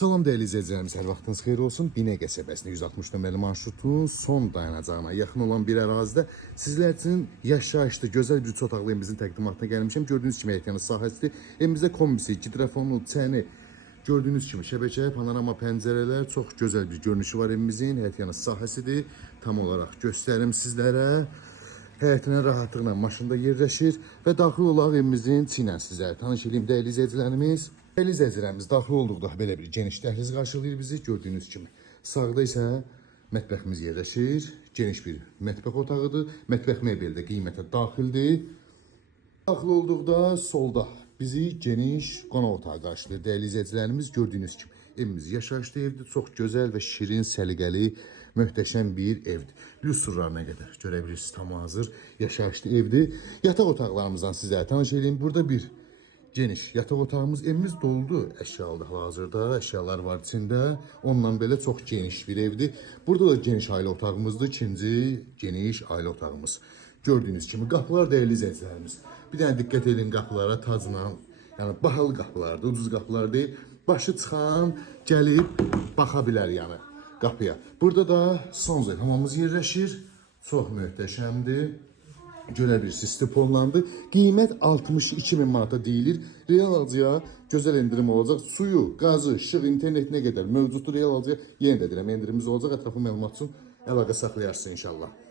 Salam dəyərli izləyicilərimiz, hər vaxtınız xeyir olsun. Binə qəsəbəsində 160 nömrəli marşrutun son dayanacağına yaxın olan bir ərazidə sizlər üçün yaşayışlı, gözəl bir otaqlı evimizin təqdimatına gəlmişəm. Gördüyünüz kimi həyətyanı sahəsidir. Evimizdə kombisi, gidrafonu, çəni, gördüyünüz kimi şəbəkə, panorama pəncərələr, çox gözəl bir görünüşü var evimizin. Həyətyanı sahəsidir. Tam olaraq göstərim sizlərə. Həyətinə rahatlıqla maşında yerləşir və daxil olaq evimizin içi ilə sizlərə tanış edeyim dəyərli izləyicilərimiz. Dəyərli izləyicilərimiz, daxil olduqda belə bir geniş dəhliz qarşılayır bizi. Gördüyünüz kimi sağda isə mətbəximiz yerləşir. Geniş bir mətbəx otağıdır. Mətbəx mebeli də qiymətə daxildir. Daxil olduqda solda bizi geniş qonaq otağı qarşılayır. Dəyərli izləyicilərimiz, gördüyünüz kimi evimiz yaşayışlı evdir. Çox gözəl və şirin, səliqəli, möhtəşəm bir evdir. Lüsurlarına qədər görə bilirsiniz, tam hazır yaşayışlı evdir. Yataq otaqlarımızdan sizlərə tanış edeyim. Burada bir geniş yataq otağımız, evimiz doludur əşyalı hal-hazırda, əşyalar var içində. Onunla belə çox geniş bir evdir. Burada da geniş ailə otağımızdır, ikinci geniş ailə otağımız. Gördüyünüz kimi qapılar dəyərli izləyicilərimiz. Bir dənə diqqət edin qapılara tacla, yəni bahalı qapılardır, ucuz qapılar deyil. Başı çıxan gəlib baxa bilər yəni qapıya. Burada da Sonzel hamamımız yerləşir. Çox möhtəşəmdir. Görə bilirsiniz, stiponlandı. Qiymət 62.000 manata deyilir. Real alıcıya gözəl endirim olacaq. Suyu, qazı, işıq, internet nə qədər mövcuddur real alıcıya yenə də deyirəm, endirimimiz olacaq. Ətraflı məlumat üçün əlaqə saxlayarsınız inşallah.